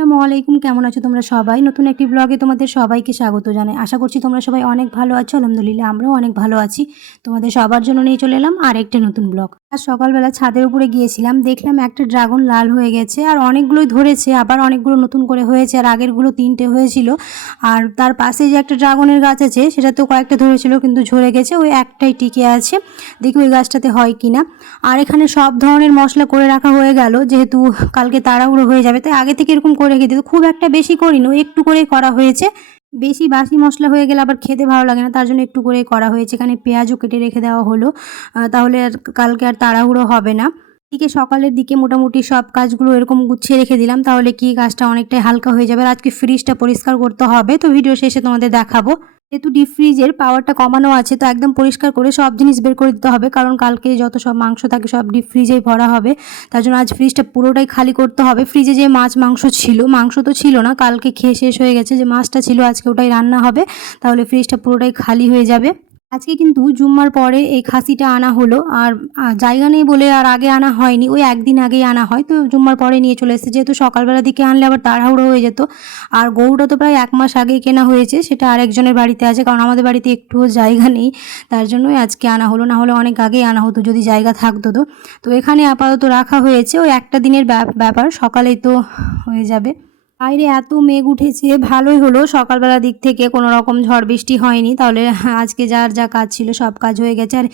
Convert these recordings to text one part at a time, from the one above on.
আসসালামু আলাইকুম, কেমন আছো তোমরা সবাই? নতুন একটি ব্লগে তোমাদের সবাইকে স্বাগত জানাই। আশা করছি তোমরা সবাই অনেক ভালো আছো। আলহামদুলিল্লাহ আমরাও অনেক ভালো আছি। তোমাদের সবার জন্য নিয়ে চলে এলাম আর একটা নতুন ব্লগ। আজ সকালবেলা ছাদের উপরে গিয়েছিলাম, দেখলাম একটা ড্রাগন লাল হয়ে গেছে আর অনেকগুলোই ধরেছে, আবার অনেকগুলো নতুন করে হয়েছে আর আগেরগুলো 3টে হয়েছিল। আর তার পাশে যে একটা ড্রাগনের গাছ আছে সেটা তো কয়েকটা ধরেছিল কিন্তু ঝরে গেছে, ওই একটাই টিকে আছে। দেখি ওই গাছটাতে হয় কিনা। আর এখানে সব ধরনের মশলা করে রাখা হয়ে গেল, যেহেতু কালকে তাড়াহুড়ো হয়ে যাবে তাই আগে থেকে এরকম করে রেখে দিত। খুব একটা বেশি করিনি, একটু করেই করা হয়েছে। বেশি বাসি মশলা হয়ে গেলে আবার খেতে ভালো লাগে না, তার জন্য একটু করেই করা হয়েছে। এখানে পেঁয়াজও কেটে রেখে দেওয়া হলো, তাহলে আর কালকে আর তাড়াহুড়ো হবে না। এদিকে সকালের দিকে মোটামুটি সব কাজগুলো এরকম গুছিয়ে রেখে দিলাম, তাহলে কি কাজটা অনেকটাই হালকা হয়ে যাবে। আর আজকে ফ্রিজটা পরিষ্কার করতে হবে, তো ভিডিও শেষে তোমাদের দেখাবো। যেহেতু ডিপ ফ্রিজের পাওয়ারটা কমানো আছে তো একদম পরিষ্কার করে সব জিনিস বের করে দিতে হবে, কারণ কালকে যত সব মাংস থাকে সব ডিপ ফ্রিজেই ভরা হবে। তার জন্য আজ ফ্রিজটা পুরোটাই খালি করতে হবে। ফ্রিজে যে মাংস ছিল, মাংস তো ছিল না, কালকে খেয়ে শেষ হয়ে গেছে। যে মাছটা ছিল আজকে ওটাই রান্না হবে, তাহলে ফ্রিজটা পুরোটাই খালি হয়ে যাবে। আজকে কিন্তু জুম্মার পরে এই খাসিটা আনা হলো, আর জায়গা নেই বলে আর আগে আনা হয়নি, ওই একদিন আগেই আনা হয়, তো জুম্মার পরে নিয়ে চলে এসেছে। যেহেতু সকালবেলা দিকে আনলে আবার তাড়াহুড়ো হয়ে যেত। আর গরুটা তো প্রায় 1 মাস আগেই কেনা হয়েছে, সেটা আরেকজনের বাড়িতে আছে, কারণ আমাদের বাড়িতে একটুও জায়গা নেই, তার জন্যই আজকে আনা হলো। না হলে অনেক আগেই আনা হতো যদি জায়গা থাকতো। তো এখানে আপাতত রাখা হয়েছে, ওই একটা দিনের ব্যাপার, সকালেই তো হয়ে যাবে। বাইরে এত মেঘ উঠেছে, ভালোই হলো সকালবেলা দিক থেকে কোনো রকম ঝড় বৃষ্টি হয়নি, তাহলে আজকে যার যা কাজ ছিল সব কাজ হয়ে গেছে। আর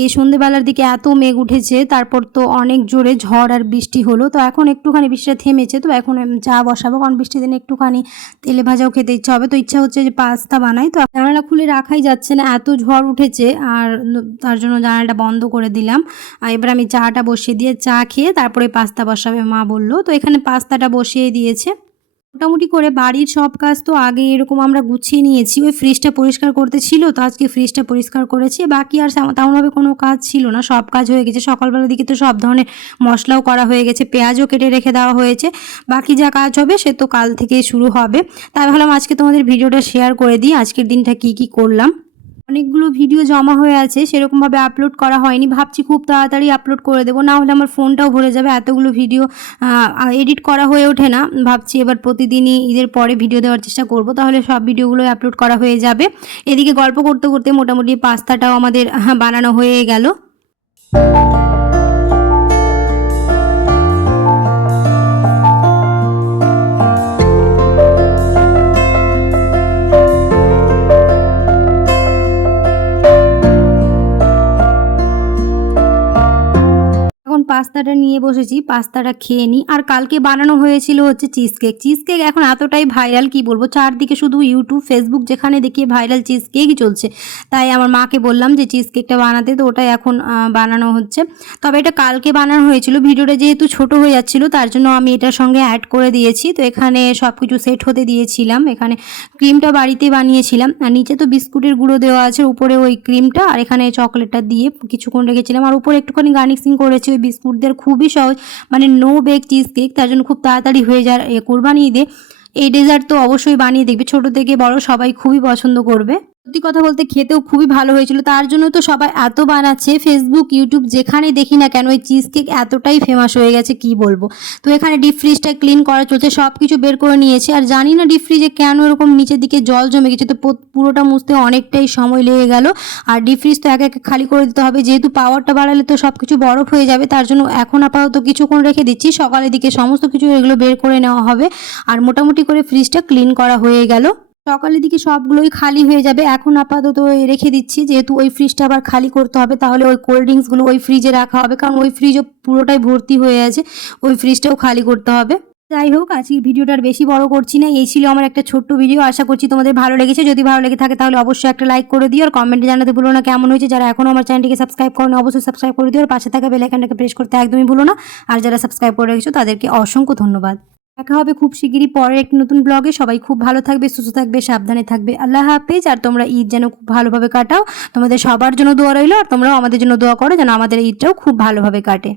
এই সন্ধ্যেবেলার দিকে এত মেঘ উঠেছে, তারপর তো অনেক জোরে ঝড় আর বৃষ্টি হলো। তো এখন একটুখানি বৃষ্টিটা থেমেছে, তো এখন চা বসাবো, কারণ বৃষ্টির দিনে একটুখানি তেলে ভাজাও খেতে ইচ্ছা হবে। তো ইচ্ছা হচ্ছে যে পাস্তা বানাই, তো জানালা খুলে রাখাই যাচ্ছে না, এত ঝড় উঠেছে। আর তার জন্য জানালাটা বন্ধ করে দিলাম। আর এবার আমি চাটা বসিয়ে দিয়ে চা খেয়ে তারপরে পাস্তা বসাবে মা বললো, তো এখানে পাস্তাটা বসিয়ে দিয়েছে। মোটামুটি করে বাড়ির সব কাজ তো আগে এরকম আমরা গুছিয়ে নিয়েছি। ওই ফ্রিজটা পরিষ্কার করতে ছিল, তো আজকে ফ্রিজটা পরিষ্কার করেছি। বাকি আর তেমনভাবে কোনো কাজ ছিল না, সব কাজ হয়ে গেছে। সকালবেলার দিকে তো সব ধরনের মশলাও করা হয়ে গেছে, পেঁয়াজও কেটে রেখে দেওয়া হয়েছে। বাকি যা কাজ হবে সে তো কাল থেকেই শুরু হবে। তাই ভাবলাম আজকে তোমাদের ভিডিওটা শেয়ার করে দিই, আজকের দিনটা কি কি করলাম। অনেকগুলো ভিডিও জমা হয়ে আছে, সেরকমভাবে আপলোড করা হয়নি, ভাবছি খুব তাড়াতাড়ি আপলোড করে দেবো, না হলে আমার ফোনটাও ভরে যাবে। এতগুলো ভিডিও এডিট করা হয়ে ওঠে না। ভাবছি এবার প্রতিদিনই ঈদের পরে ভিডিও দেওয়ার চেষ্টা করব, তাহলে সব ভিডিওগুলোই আপলোড করা হয়ে যাবে। এদিকে গল্প করতে করতে মোটামুটি পাস্তাটাও আমাদের বানানো হয়ে গেল। এখন পাস্তাটা নিয়ে বসেছি, পাস্তাটা খেয়ে নিই। আর কালকে বানানো হয়েছিল হচ্ছে চিজ কেক। চিজ কেক এখন এতটাই ভাইরাল, কি বলবো, চারদিকে শুধু ইউটিউব ফেসবুক যেখানে দেখি ভাইরাল চিজ কেকই চলছে। তাই আমার মাকে বললাম যে চিজ কেকটা বানাতে, তো ওটাই এখন বানানো হচ্ছে। তবে এটা কালকে বানানো হয়েছিল, ভিডিওটা যেহেতু ছোট হয়ে যাচ্ছিল তার জন্য আমি এটার সঙ্গে অ্যাড করে দিয়েছি। তো এখানে সব কিছু সেট হতে দিয়েছিলাম। এখানে ক্রিমটা বাড়িতে বানিয়েছিলাম, আর নিচে তো বিস্কুটের গুঁড়ো দেওয়া আছে, উপরে ওই ক্রিমটা, আর এখানে চকলেটটা দিয়ে কিছুক্ষণ রেখেছিলাম। আর উপরে একটুখানি গার্নিশিং করেছি ওই বিস্কুটদের। খুবই সহজ, মানে নো বেক চিজ কেক, তার জন্য খুব তাড়াতাড়ি হয়ে যায়। কোরবানি ঈদে এই ডেজার্ট তো অবশ্যই বানিয়ে দেখবে, ছোট থেকে বড় সবাই খুবই পছন্দ করবে। সত্যি কথা বলতে খেতেও খুবই ভালো হয়েছিল, তার জন্য তো সবাই এত বানাচ্ছে। ফেসবুক ইউটিউব যেখানে দেখি না কেন ওই চিজ কেক এতটাই ফেমাস হয়ে গেছে, কি বলবো। তো এখানে ডিপ ফ্রিজটা ক্লিন করা চলছে, সব কিছু বের করে নিয়েছে। আর জানি না ডিপ ফ্রিজে কেন এরকম নিচের দিকে জল জমে গেছে, তো পুরোটা মুছতে অনেকটাই সময় লেগে গেল। আর ডিপ ফ্রিজ তো একে একে খালি করে দিতে হবে, যেহেতু পাওয়ারটা বাড়ালে তো সব কিছু বরফ হয়ে যাবে। তার জন্য এখন আপাতত কিছুক্ষণ রেখে দিচ্ছি, সকালের দিকে সমস্ত কিছু এগুলো বের করে নেওয়া হবে। আর মোটামুটি করে ফ্রিজটা ক্লিন করা হয়ে গেল, সকালের দিকে সবগুলোই খালি হয়ে যাবে। এখন আপাতত রেখে দিচ্ছি, যেহেতু ওই ফ্রিজটা আবার খালি করতে হবে, তাহলে ওই কোল্ড ড্রিঙ্কসগুলো ওই ফ্রিজে রাখা হবে, কারণ ওই ফ্রিজও পুরোটাই ভর্তি হয়ে আছে, ওই ফ্রিজটাও খালি করতে হবে। যাই হোক, আজকের ভিডিওটা আর বেশি বড় করছি না, এই ছিল আমার একটা ছোট্ট ভিডিও। আশা করছি তোমাদের ভালো লেগেছে। যদি ভালো লেগে থাকে তাহলে অবশ্যই একটা লাইক করে দিও, আর কমেন্টে জানাতে ভুলো না কেমন হয়েছে। যারা এখনও আমার চ্যানেলটিকে সাবস্ক্রাইব করো না অবশ্যই সাবস্ক্রাইব করে দিও, আর পাশে থাকা বেল আইকনটাকে প্রেস করতে একদমই ভুলো না। আর যারা সাবস্ক্রাইব করে রেখেছো তাদেরকে অসংখ্য ধন্যবাদ। দেখা হবে খুব শিগগিরই পরের একটি নতুন ব্লগে। সবাই খুব ভালো থাকবে, সুস্থ থাকবে, সাবধানে থাকবে। আল্লাহ হাফেজ। আর তোমরা ঈদ যেন খুব ভালোভাবে কাটাও, তোমাদের সবার জন্য দোয়া রইলো। আর তোমরাও আমাদের জন্য দোয়া করো যেন আমাদের ঈদটাও খুব ভালোভাবে কাটে।